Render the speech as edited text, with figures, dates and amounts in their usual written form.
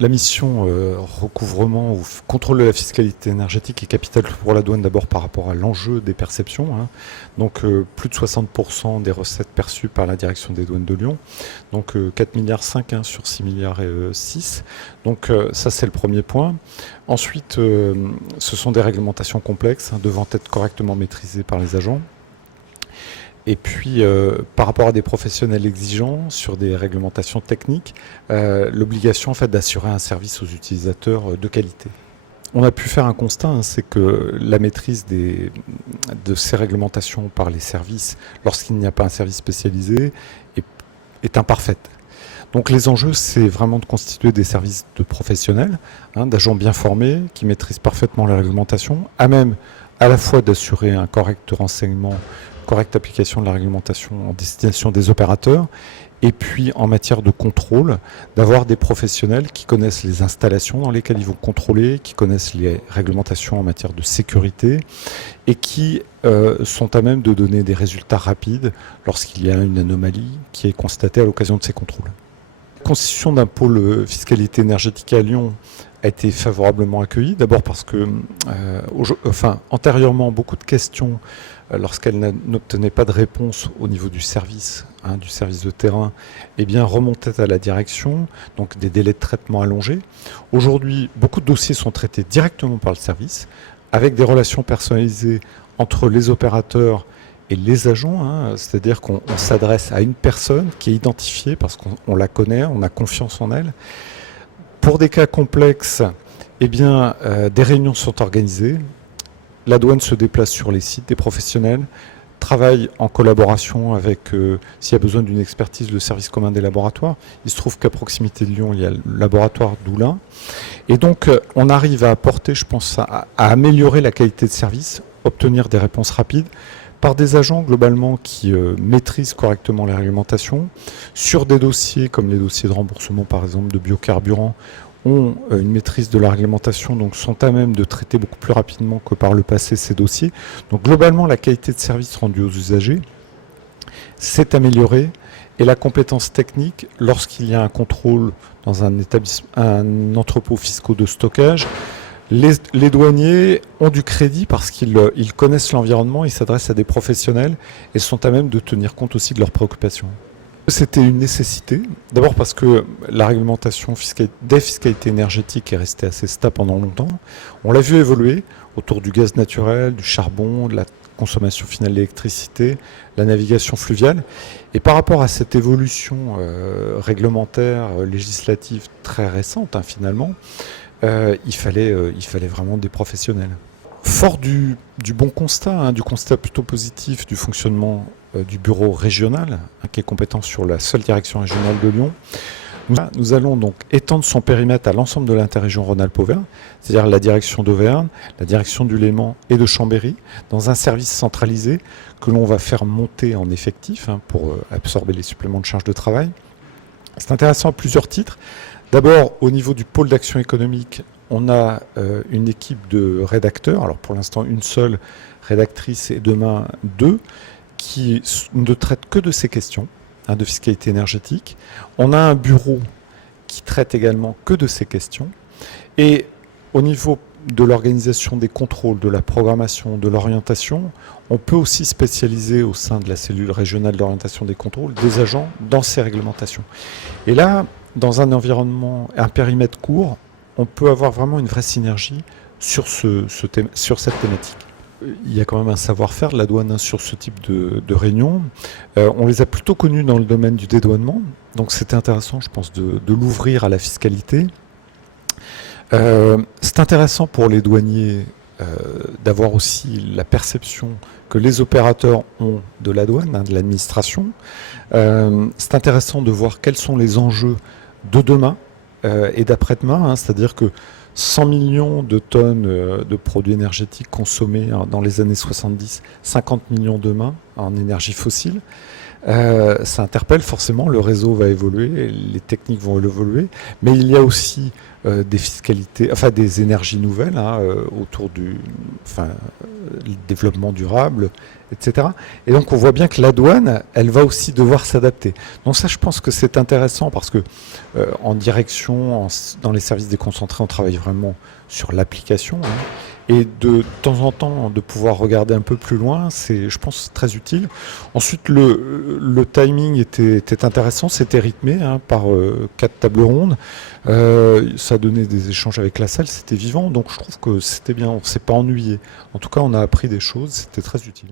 La mission recouvrement ou contrôle de la fiscalité énergétique est capitale pour la douane d'abord par rapport à l'enjeu des perceptions. Donc plus de 60% des recettes perçues par la direction des douanes de Lyon. Donc 4,5 milliards sur 6 milliards et 6. Donc ça c'est le premier point. Ensuite, ce sont des réglementations complexes devant être correctement maîtrisées par les agents. Et puis, par rapport à des professionnels exigeants sur des réglementations techniques, l'obligation en fait, d'assurer un service aux utilisateurs de qualité. On a pu faire un constat, c'est que la maîtrise de ces réglementations par les services, lorsqu'il n'y a pas un service spécialisé, est imparfaite. Donc les enjeux, c'est vraiment de constituer des services de professionnels, d'agents bien formés, qui maîtrisent parfaitement la réglementation, à même à la fois d'assurer un correct renseignement, correcte application de la réglementation en destination des opérateurs, et puis en matière de contrôle, d'avoir des professionnels qui connaissent les installations dans lesquelles ils vont contrôler, qui connaissent les réglementations en matière de sécurité, et qui sont à même de donner des résultats rapides lorsqu'il y a une anomalie qui est constatée à l'occasion de ces contrôles. La constitution d'un pôle fiscalité énergétique à Lyon a été favorablement accueillie, d'abord parce que, antérieurement, beaucoup de questions, lorsqu'elles n'obtenaient pas de réponse au niveau du service de terrain, remontaient à la direction, donc des délais de traitement allongés. Aujourd'hui, beaucoup de dossiers sont traités directement par le service, avec des relations personnalisées entre les opérateurs et les agents, c'est-à-dire qu'on s'adresse à une personne qui est identifiée parce qu'on la connaît, on a confiance en elle. Pour des cas complexes, des réunions sont organisées. La douane se déplace sur les sites des professionnels, travaille en collaboration avec, s'il y a besoin d'une expertise, le service commun des laboratoires. Il se trouve qu'à proximité de Lyon, il y a le laboratoire d'Oulin. Et donc, on arrive à apporter, je pense, à améliorer la qualité de service, obtenir des réponses rapides, par des agents globalement qui maîtrisent correctement les réglementations, sur des dossiers comme les dossiers de remboursement par exemple de biocarburants, ont une maîtrise de la réglementation, donc sont à même de traiter beaucoup plus rapidement que par le passé ces dossiers. Donc globalement la qualité de service rendue aux usagers s'est améliorée et la compétence technique, lorsqu'il y a un contrôle dans un entrepôt fiscal de stockage, les douaniers ont du crédit parce qu'ils connaissent l'environnement, ils s'adressent à des professionnels et sont à même de tenir compte aussi de leurs préoccupations. C'était une nécessité, d'abord parce que la réglementation des fiscalités énergétiques est restée assez stable pendant longtemps. On l'a vu évoluer autour du gaz naturel, du charbon, de la consommation finale d'électricité, la navigation fluviale. Et par rapport à cette évolution réglementaire, législative très récente finalement, il fallait vraiment des professionnels. Fort du bon constat, du constat plutôt positif du fonctionnement du bureau régional, qui est compétent sur la seule direction régionale de Lyon, nous allons donc étendre son périmètre à l'ensemble de l'interrégion Rhône-Alpes-Auvergne, c'est-à-dire la direction d'Auvergne, la direction du Léman et de Chambéry, dans un service centralisé que l'on va faire monter en effectif pour absorber les suppléments de charge de travail. C'est intéressant à plusieurs titres. D'abord, au niveau du pôle d'action économique, on a une équipe de rédacteurs, alors pour l'instant une seule rédactrice et demain deux, qui ne traitent que de ces questions de fiscalité énergétique. On a un bureau qui traite également que de ces questions. Et au niveau de l'organisation des contrôles, de la programmation, de l'orientation, on peut aussi spécialiser au sein de la cellule régionale d'orientation des contrôles des agents dans ces réglementations. Et là, dans un environnement, un périmètre court, on peut avoir vraiment une vraie synergie sur cette thématique. Il y a quand même un savoir-faire de la douane sur ce type de réunion. On les a plutôt connus dans le domaine du dédouanement, donc c'était intéressant, je pense, de l'ouvrir à la fiscalité. C'est intéressant pour les douaniers d'avoir aussi la perception que les opérateurs ont de la douane, de l'administration. C'est intéressant de voir quels sont les enjeux de demain et d'après-demain, c'est-à-dire que 100 millions de tonnes de produits énergétiques consommés dans les années 70, 50 millions demain en énergie fossile. Ça interpelle forcément, le réseau va évoluer, les techniques vont évoluer, mais il y a aussi des fiscalités, enfin des énergies nouvelles autour du développement durable, etc. Et donc on voit bien que la douane, elle va aussi devoir s'adapter. Donc ça, je pense que c'est intéressant parce que en direction, dans les services déconcentrés, on travaille vraiment sur l'application. Et de temps en temps, de pouvoir regarder un peu plus loin, c'est, je pense, très utile. Ensuite, le timing était intéressant, c'était rythmé par 4 tables rondes. Ça donnait des échanges avec la salle, c'était vivant, donc je trouve que c'était bien, on ne s'est pas ennuyé. En tout cas, on a appris des choses, c'était très utile.